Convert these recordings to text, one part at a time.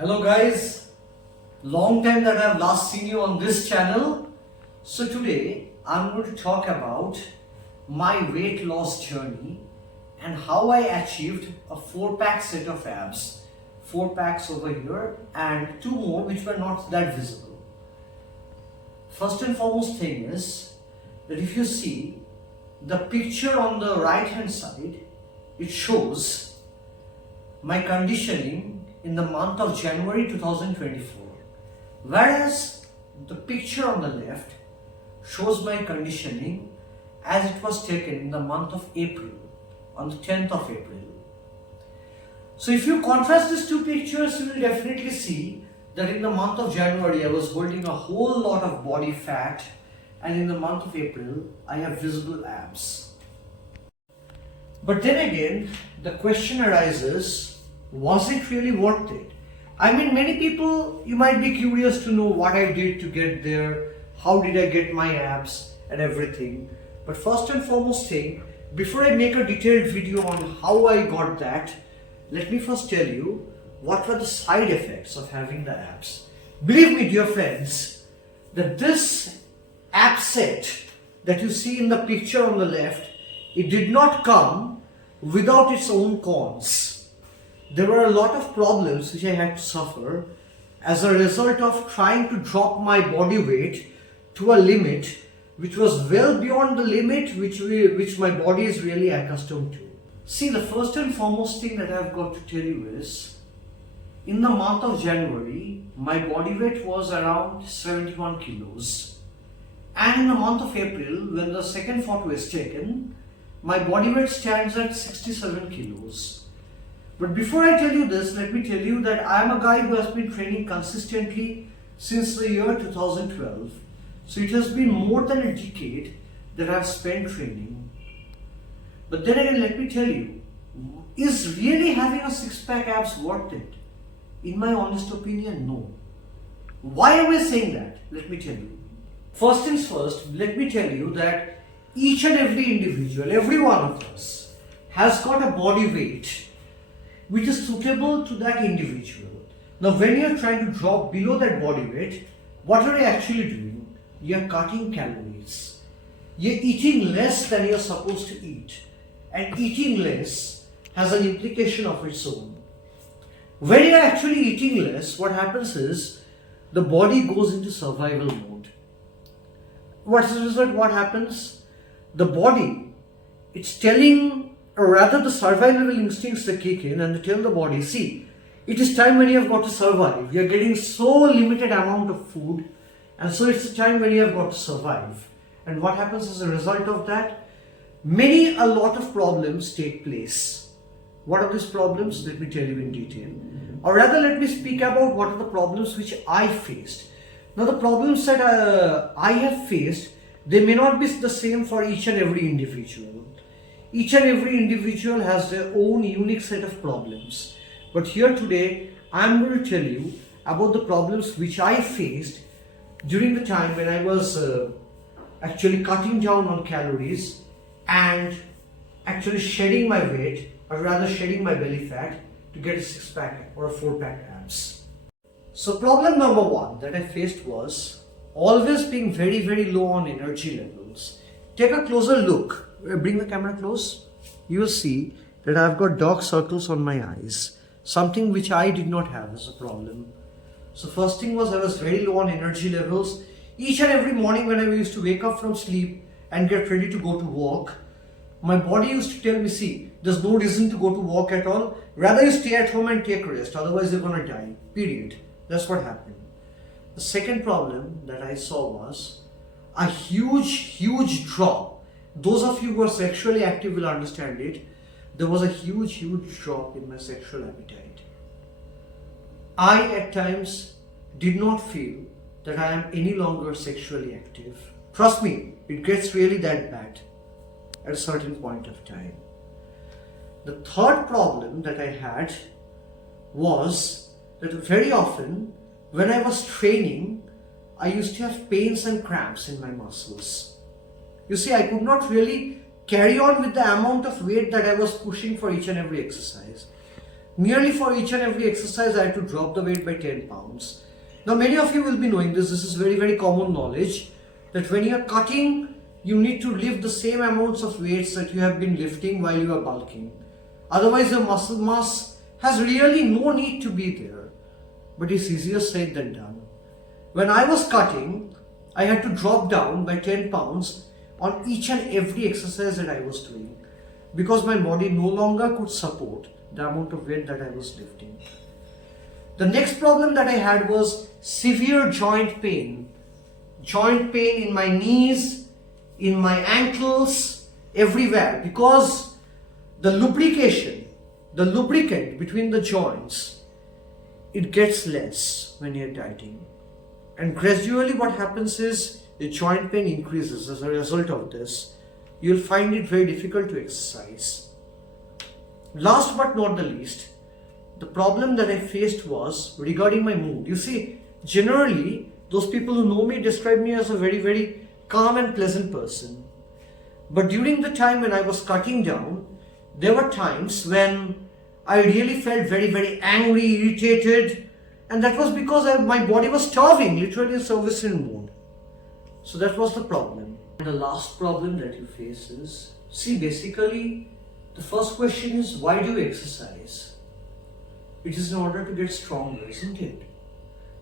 Hello guys, long time that I've last seen you on this channel. So today I'm going to talk about my weight loss journey and how I achieved a 4-pack set of abs. 4 packs over here and 2 more which were not that visible. First and foremost thing is that if you see the picture on the right hand side, it shows my conditioning in the month of January 2024, whereas the picture on the left shows my conditioning as it was taken in the month of April, on the 10th of April. So if you contrast these two pictures, you will definitely see that in the month of January I was holding a whole lot of body fat, and in the month of April I have visible abs. But then again, the question arises, was it really worth it? I mean, many people, you might be curious to know what I did to get there, how did I get my abs and everything. But first and foremost thing, before I make a detailed video on how I got that, let me first tell you what were the side effects of having the abs. Believe me, dear friends, that this ab set that you see in the picture on the left, it did not come without its own cons. There were a lot of problems which I had to suffer as a result of trying to drop my body weight to a limit which was well beyond the limit which my body is really accustomed to. See, the first and foremost thing that I've got to tell you is, in the month of January, my body weight was around 71 kilos. And in the month of April, when the second photo is taken, my body weight stands at 67 kilos. But before I tell you this, let me tell you that I am a guy who has been training consistently since the year 2012. So it has been more than a decade that I have spent training. But then again, let me tell you, is really having a 6-pack abs worth it? In my honest opinion, no. Why am I saying that? Let me tell you. First things first, let me tell you that each and every individual, every one of us, has got a body weight which is suitable to that individual. Now when you are trying to drop below that body weight, what are you actually doing? You are cutting calories. You are eating less than you are supposed to eat. And eating less has an implication of its own. When you are actually eating less, what happens is the body goes into survival mode. What's the result? What happens? The body, it's telling, or rather the survival instincts that kick in and they tell the body, see, it is time when you have got to survive. You are getting so limited amount of food, and so it's a time when you have got to survive. And what happens as a result of that? A lot of problems take place. What are these problems? Let me tell you in detail. Or rather, let me speak about what are the problems which I faced. Now, the problems that I have faced, they may not be the same for each and every individual. Each and every individual has their own unique set of problems. But here today, I am going to tell you about the problems which I faced during the time when I was actually cutting down on calories and actually shedding my weight, or rather shedding my belly fat to get a 6-pack or a 4-pack abs. So problem number 1 that I faced was always being very, very low on energy levels. Take a closer look. Bring the camera close. You will see that I've got dark circles on my eyes, something which I did not have as a problem. So first thing was I was very low on energy levels. Each and every morning when I used to wake up from sleep and get ready to go to work, my body used to tell me, see, there's no reason to go to work at all. Rather you stay at home and take rest, otherwise you're going to die, period. That's what happened. The second problem that I saw was a huge drop. Those of you who are sexually active will understand it. There was a huge drop in my sexual appetite. I at times did not feel that I am any longer sexually active. Trust me, it gets really that bad at a certain point of time. The third problem that I had was that very often when I was training, I used to have pains and cramps in my muscles. You see, I could not really carry on with the amount of weight that I was pushing for each and every exercise. Nearly for each and every exercise, I had to drop the weight by 10 pounds. Now, many of you will be knowing this. This is very, very common knowledge that when you are cutting, you need to lift the same amounts of weights that you have been lifting while you are bulking. Otherwise, your muscle mass has really no need to be there. But it's easier said than done. When I was cutting, I had to drop down by 10 pounds on each and every exercise that I was doing because my body no longer could support the amount of weight that I was lifting. The next problem that I had was severe joint pain. Joint pain in my knees, in my ankles, everywhere, because the lubricant between the joints, it gets less when you're dieting. And gradually what happens is the joint pain increases as a result of this. You'll find it very difficult to exercise. Last but not the least, the problem that I faced was regarding my mood. You see, generally, those people who know me describe me as a very, very calm and pleasant person. But during the time when I was cutting down, there were times when I really felt very, very angry, irritated, and that was because my body was starving, literally in service-in mode. So that was the problem. And the last problem that you face is, see, basically, the first question is, why do you exercise? It is in order to get stronger, isn't it?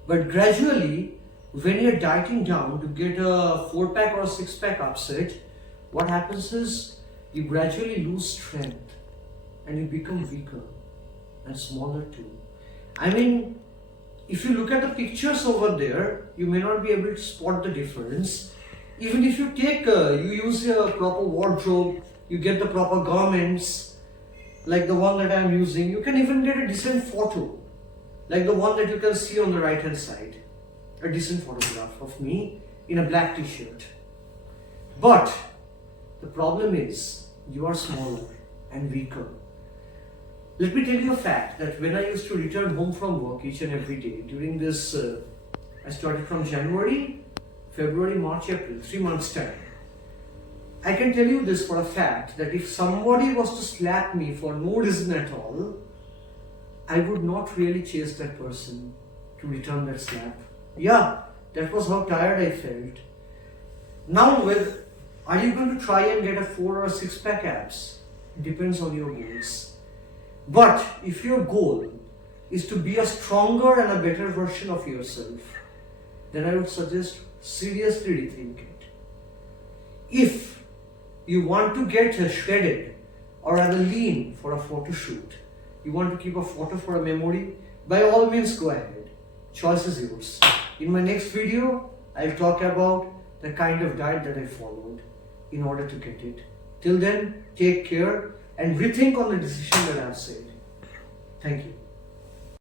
But gradually, when you're dieting down to get a 4-pack or a 6-pack upset, what happens is you gradually lose strength and you become weaker and smaller too. I mean, if you look at the pictures over there, you may not be able to spot the difference. Even if you you use a proper wardrobe, you get the proper garments, like the one that I am using, you can even get a decent photo, like the one that you can see on the right hand side. A decent photograph of me in a black t-shirt. But the problem is you are smaller and weaker. Let me tell you a fact that when I used to return home from work each and every day during this, I started from January, February, March, April, 3 months time. I can tell you this for a fact that if somebody was to slap me for no reason at all, I would not really chase that person to return that slap. Yeah, that was how tired I felt. Now, are you going to try and get a 4 or a 6-pack abs? It depends on your goals. But if your goal is to be a stronger and a better version of yourself, then I would suggest seriously rethink it. If you want to get shredded or rather lean for a photo shoot, you want to keep a photo for a memory, by all means go ahead. Choice is yours. In my next video, I'll talk about the kind of diet that I followed in order to get it. Till then, take care and rethink on the decision that I've said. Thank you.